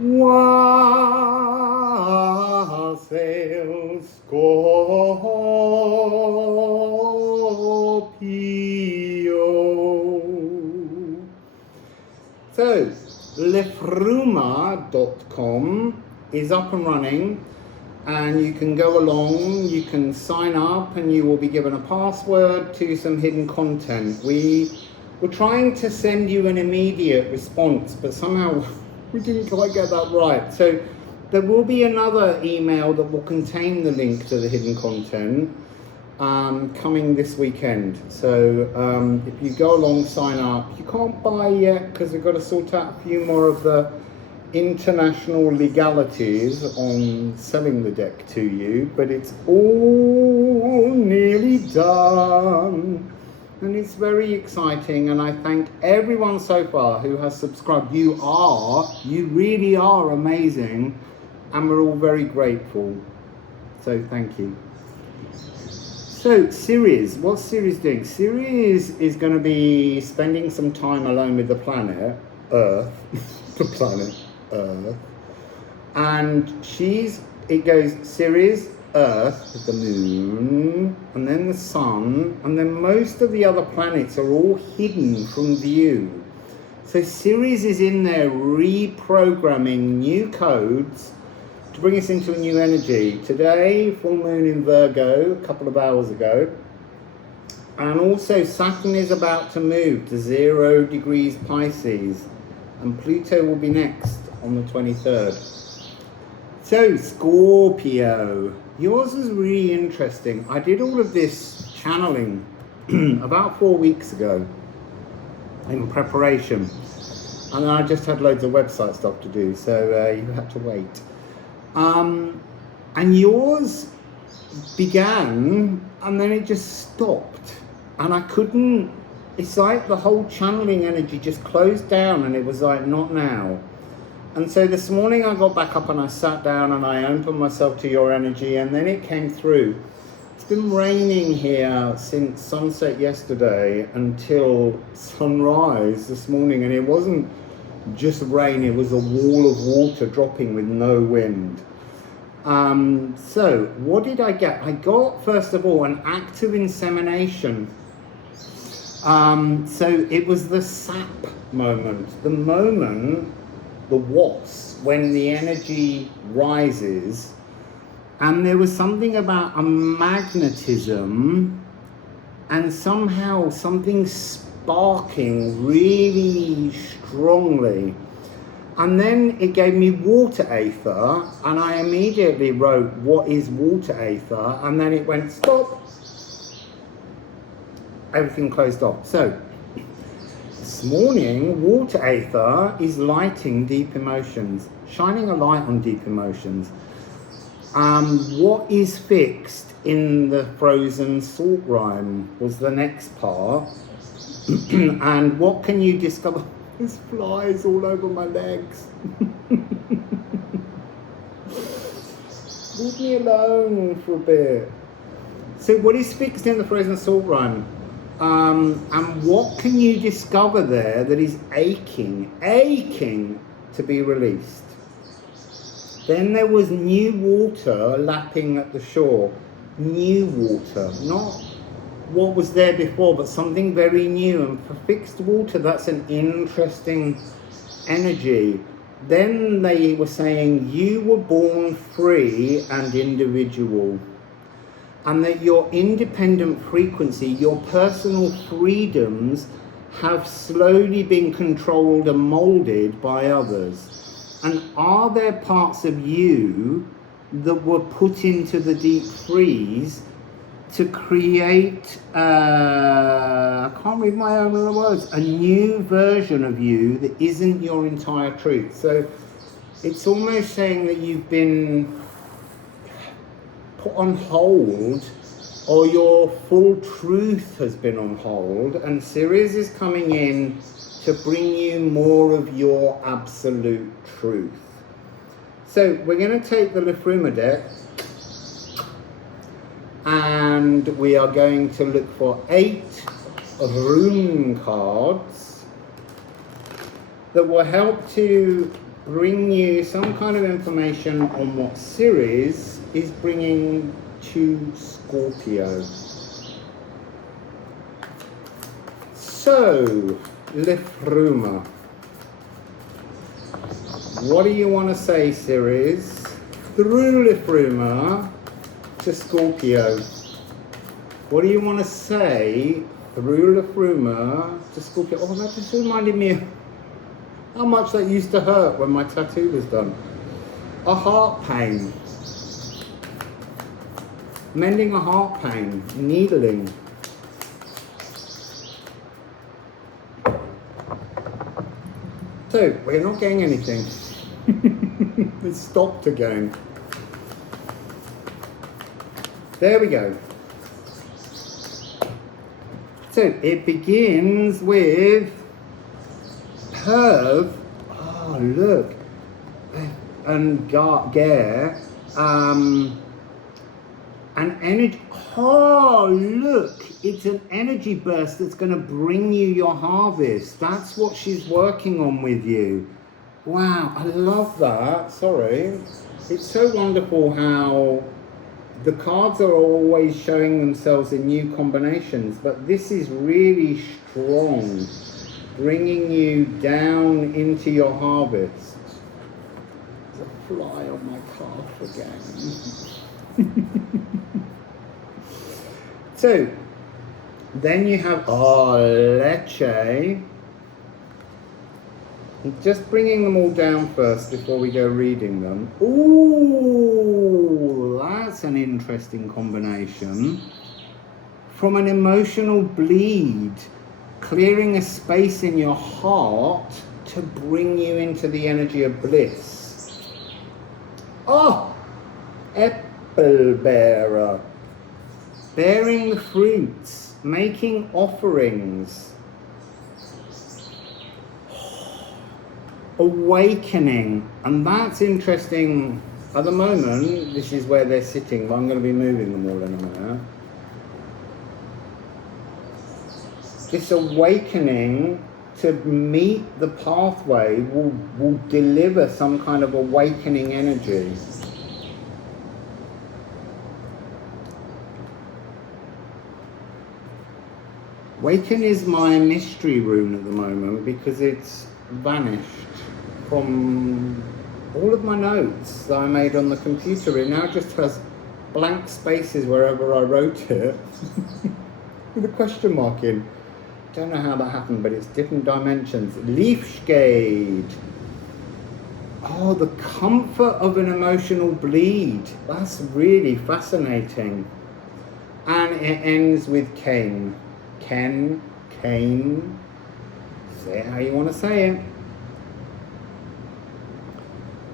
Wassail, Scorpio. So, Liffruma.com is up and running, and you can go along, you can sign up, and you will be given a password to some hidden content. We're trying to send you an immediate response, but somehow we didn't quite get that right. So there will be another email that will contain the link to the hidden content coming this weekend. So if you go along, sign up. You can't buy yet because we've got to sort out a few more of the international legalities on selling the deck to you, but it's all nearly done. And it's very exciting, and I thank everyone so far who has subscribed. You really are amazing, and we're all very grateful. So thank you. So Ceres, what's Ceres doing? Ceres is going to be spending some time alone with the planet Earth, the planet Earth, and it goes Ceres, Earth, the moon, and then the sun, and then most of the other planets are all hidden from view. So Ceres is in there reprogramming new codes to bring us into a new energy. Today, full moon in Virgo, a couple of hours ago, and also Saturn is about to move to 0 degrees Pisces, and Pluto will be next on the 23rd. So Scorpio, yours was really interesting. I did all of this channeling about 4 weeks ago in preparation, and then I just had loads of website stuff to do, so you had to wait. And yours began and then it just stopped, and I couldn't, it's like the whole channeling energy just closed down, and it was like, not now. And so this morning I got back up and I sat down and I opened myself to your energy, and then it came through. It's been raining here since sunset yesterday until sunrise this morning, and it wasn't just rain, it was a wall of water dropping with no wind. So what did I get? I got, first of all, an active insemination. So it was the sap moment, the wasp, when the energy rises, and there was something about a magnetism and somehow something sparking really strongly. And then it gave me water Æther, and I immediately wrote, what is water Æther? And then it went, stop. Everything closed off. So this morning, water Æther is lighting deep emotions, shining a light on deep emotions. What is fixed in the frozen salt rime was the next part. And what can you discover? There's flies all over my legs. Leave me alone for a bit. So what is fixed in the frozen salt rime? And what can you discover there that is aching to be released? Then there was new water lapping at the shore. New water, not what was there before, but something very new. And for fixed water, that's an interesting energy. Then they were saying you were born free and individual, and that your independent frequency, your personal freedoms, have slowly been controlled and molded by others. And are there parts of you that were put into the deep freeze to create, I can't read my own words, a new version of you that isn't your entire truth? So it's almost saying that you've been put on hold, or your full truth has been on hold, and Ceres is coming in to bring you more of your absolute truth. So we're going to take the Liffruma deck, and we are going to look for 8 rune cards that will help to bring you some kind of information on what Ceres is bringing to Scorpio. So, Liffruma. What do you want to say, Ceres, through Liffruma to Scorpio? What do you want to say through Liffruma to Scorpio? Oh, that just reminded me of how much that used to hurt when my tattoo was done. A heart pain. Mending a heart pain. Needling. So, we're not getting anything. It stopped again. There we go. So, it begins with Perv. Oh, look. And Gare. An energy. Oh, look. It's an energy burst that's going to bring you your harvest. That's what she's working on with you. Wow, I love that. Sorry. It's so wonderful how the cards are always showing themselves in new combinations, but this is really strong, bringing you down into your harvest. There's a fly on my calf again. So, then you have Leche. Just bringing them all down first before we go reading them. Ooh, that's an interesting combination. From an emotional bleed, clearing a space in your heart to bring you into the energy of bliss. Oh, apple bearer. Bearing the fruits, making offerings. Awakening, and that's interesting. At the moment, this is where they're sitting, but I'm going to be moving them all in a minute. This awakening to meet the pathway will deliver some kind of awakening energy. Waken is my mystery rune at the moment because it's vanished from all of my notes that I made on the computer. It now just has blank spaces wherever I wrote it with a question mark in. Don't know how that happened, but it's different dimensions. Leafshade. Oh, the comfort of an emotional bleed. That's really fascinating. And it ends with Cain. Cain. Say it how you want to say it.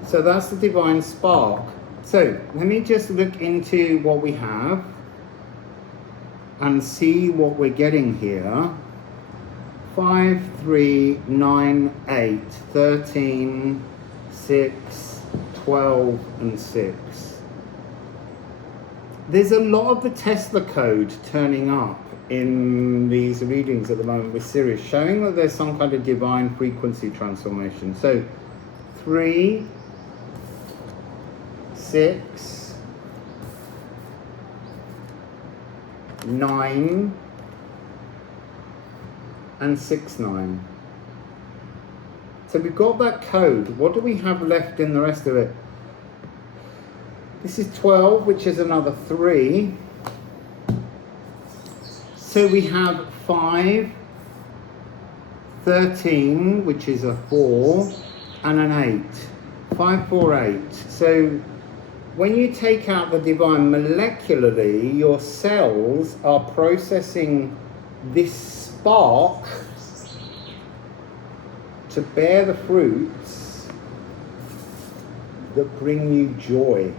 So that's the divine spark. So let me just look into what we have and see what we're getting here. 5, 3, 9, 8, 13, 6, 12, and 6. There's a lot of the Tesla code turning up in these readings at the moment with Ceres, showing that there's some kind of divine frequency transformation. So 3, 6, 9, and 6, 9. So we've got that code. What do we have left in the rest of it? This is 12, which is another 3. So we have 5, 13, which is a 4, and an 8. 5, 4, 8. So when you take out the divine molecularly, your cells are processing this spark to bear the fruits that bring you joy.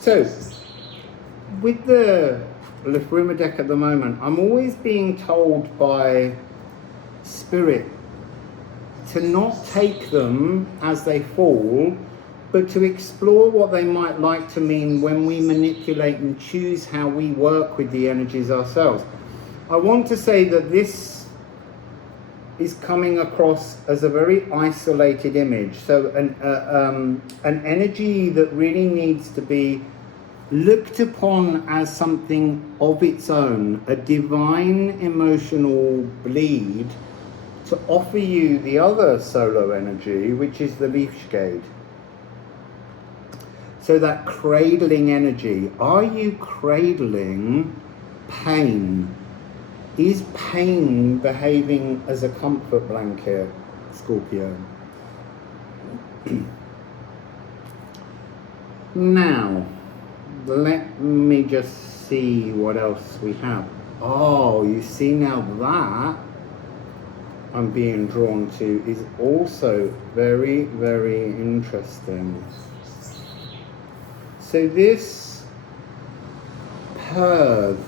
So, with the Liffruma deck at the moment, I'm always being told by Spirit to not take them as they fall, but to explore what they might like to mean when we manipulate and choose how we work with the energies ourselves. I want to say that this is coming across as a very isolated image. So an energy that really needs to be looked upon as something of its own, a divine emotional bleed to offer you the other solar energy, which is the Liefschgade. So that cradling energy, are you cradling pain? Is pain behaving as a comfort blanket, Scorpio? Now, let me just see what else we have. Oh, you see, now that I'm being drawn to is also very, very interesting. So this Perth,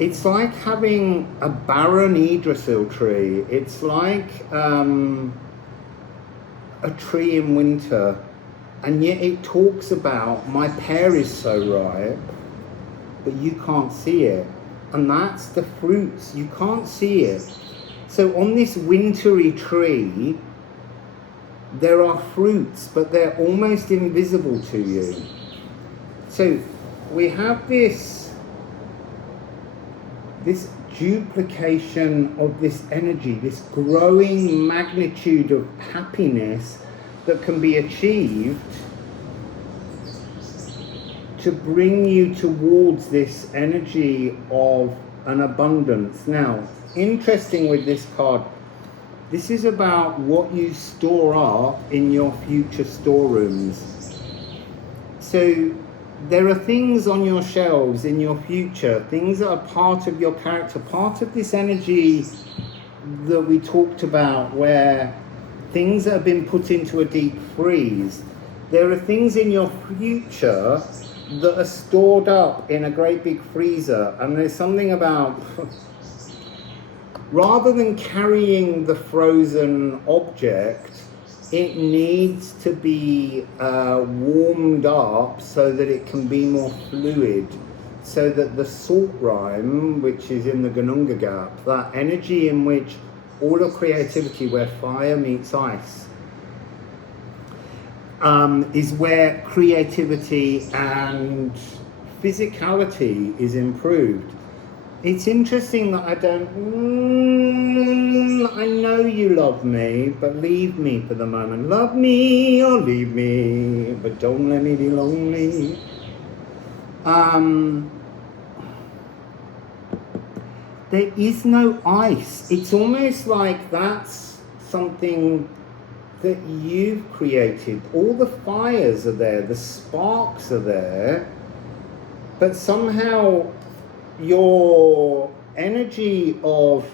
it's like having a barren Yggdrasil tree. It's like a tree in winter, and yet it talks about my pear is so ripe, but you can't see it. And that's the fruits, you can't see it. So on this wintry tree, there are fruits, but they're almost invisible to you. So we have this duplication of this energy, this growing magnitude of happiness that can be achieved to bring you towards this energy of an abundance. Now, interesting with this card, this is about what you store up in your future storerooms. So there are things on your shelves in your future, things that are part of your character, part of this energy that we talked about, where things that have been put into a deep freeze. There are things in your future that are stored up in a great big freezer, and there's something about rather than carrying the frozen object, it needs to be warmed up so that it can be more fluid, so that the salt rime, which is in the Gununga gap, that energy in which all of creativity, where fire meets ice, is where creativity and physicality is improved. It's interesting that I don't, I know you love me, but leave me for the moment. Love me or leave me, but don't let me be lonely. There is no ice. It's almost like that's something that you've created. All the fires are there, the sparks are there, but somehow your energy of,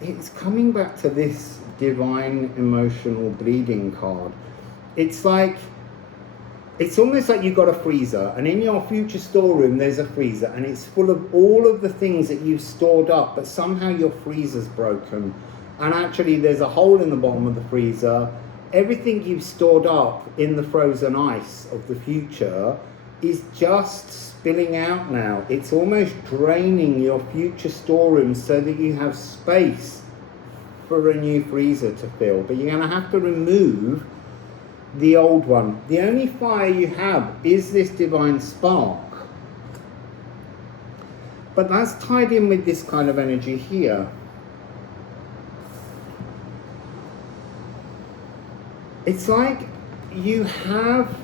it's coming back to this divine emotional bleeding card. It's like, it's almost like you've got a freezer, and in your future storeroom there's a freezer, and it's full of all of the things that you've stored up, but somehow your freezer's broken, and actually there's a hole in the bottom of the freezer. Everything you've stored up in the frozen ice of the future is just spilling out now. It's almost draining your future storeroom so that you have space for a new freezer to fill. But you're going to have to remove the old one. The only fire you have is this divine spark. But that's tied in with this kind of energy here. It's like you have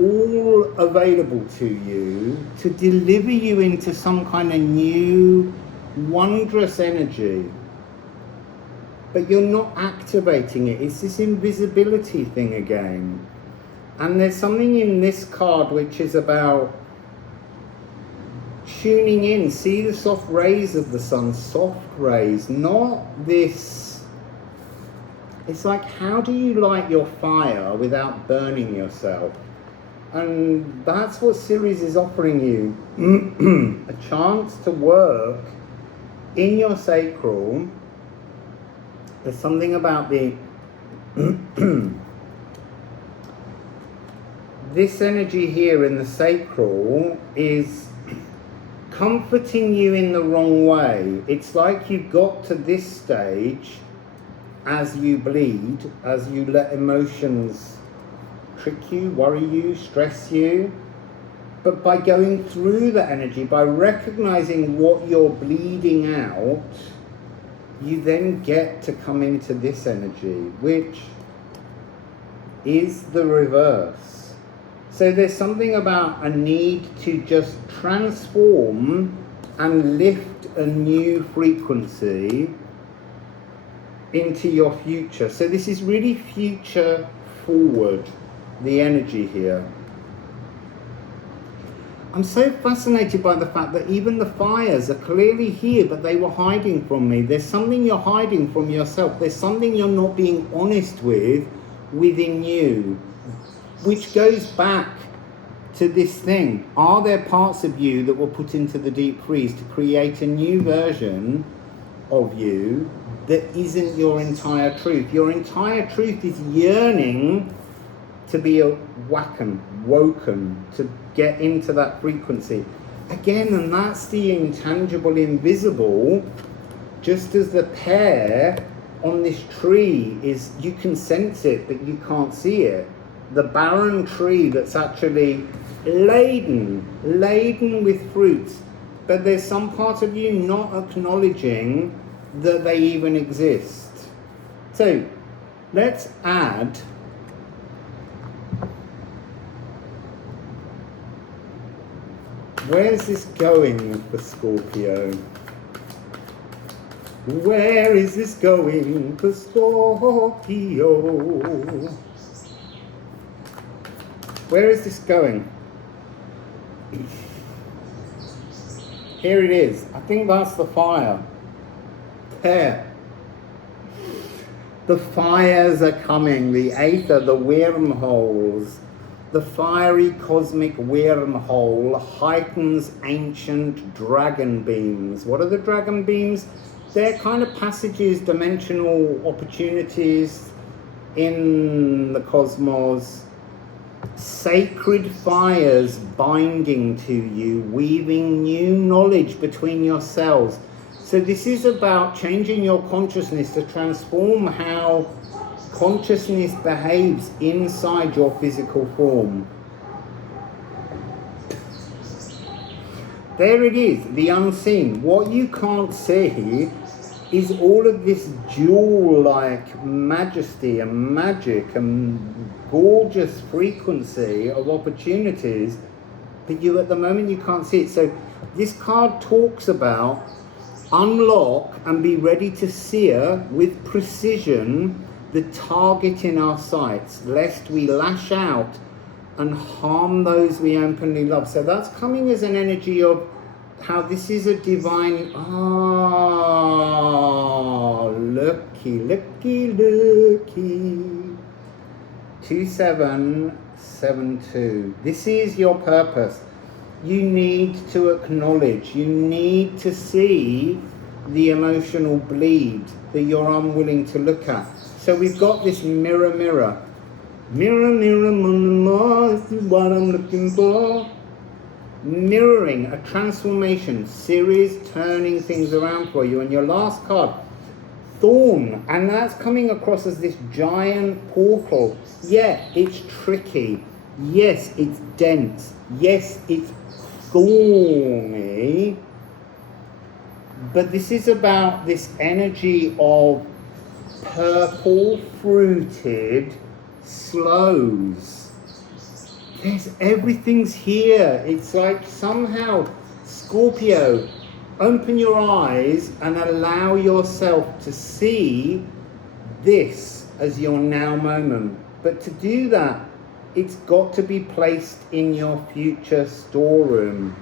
all available to you to deliver you into some kind of new, wondrous energy. But you're not activating it. It's this invisibility thing again. And there's something in this card which is about tuning in. See the soft rays of the sun, soft rays, not this. It's like, how do you light your fire without burning yourself? And that's what Ceres is offering you. A chance to work in your sacral. There's something about the this energy here in the sacral is comforting you in the wrong way. It's like you've got to this stage as you bleed, as you let emotions trick you, worry you, stress you. But by going through the energy, by recognizing what you're bleeding out, you then get to come into this energy, which is the reverse. So there's something about a need to just transform and lift a new frequency into your future. So this is really future forward, the energy here. I'm so fascinated by the fact that even the fires are clearly here, but they were hiding from me. There's something you're hiding from yourself. There's something you're not being honest with within you, which goes back to this thing. Are there parts of you that were put into the deep freeze to create a new version of you that isn't your entire truth? Your entire truth is yearning to be woken, to get into that frequency again. And that's the intangible, invisible. Just as the pear on this tree is, you can sense it but you can't see it. The barren tree that's actually laden with fruits, but there's some part of you not acknowledging that they even exist. So let's add where's this going for Scorpio? Where is this going for Scorpio? Where is this going? Here it is. I think that's the fire. There. The fires are coming. The Æther, the wormholes. The fiery cosmic wormhole heightens ancient dragon beams. What are the dragon beams? They're kind of passages, dimensional opportunities in the cosmos. Sacred fires binding to you, weaving new knowledge between yourselves. So this is about changing your consciousness to transform how consciousness behaves inside your physical form. There it is, the unseen. What you can't see is all of this jewel-like majesty and magic and gorgeous frequency of opportunities, but you at the moment you can't see it. So this card talks about unlock and be ready to sear with precision the target in our sights, lest we lash out and harm those we openly love. So that's coming as an energy of how this is a divine, looky. 2772. This is your purpose. You need to acknowledge, you need to see the emotional bleed that you're unwilling to look at. So we've got this mirror. Mirror on the wall, this is what I'm looking for. Mirroring a transformation, Ceres turning things around for you. And your last card, Thorn, and that's coming across as this giant portal. Yeah, it's tricky. Yes, it's dense. Yes, it's thorny. But this is about this energy of purple fruited sloes. Everything's here. It's like somehow, Scorpio, open your eyes and allow yourself to see this as your now moment. But to do that, it's got to be placed in your future storeroom.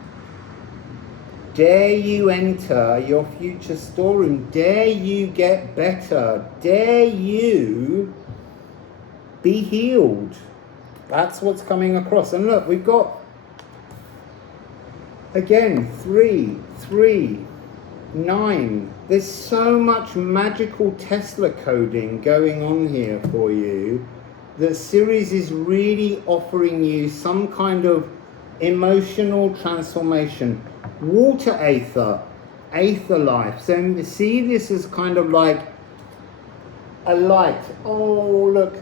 Dare you enter your future storeroom? Dare you get better? Dare you be healed? That's what's coming across. And look, we've got, again, 3, 9. There's so much magical Tesla coding going on here for you that Ceres is really offering you some kind of emotional transformation. Water Æther, Æther life. So see this as kind of like a light. Oh, look,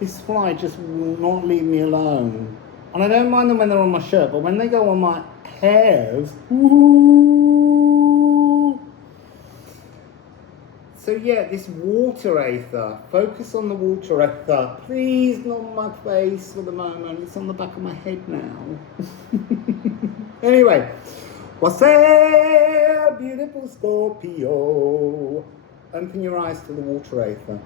this fly just will not leave me alone. And I don't mind them when they're on my shirt, but when they go on my hairs, ooh. So yeah, this water Æther, focus on the water Æther. Please, not on my face for the moment, it's on the back of my head now. Anyway, Wassail, beautiful Scorpio. Open your eyes to the water Æther.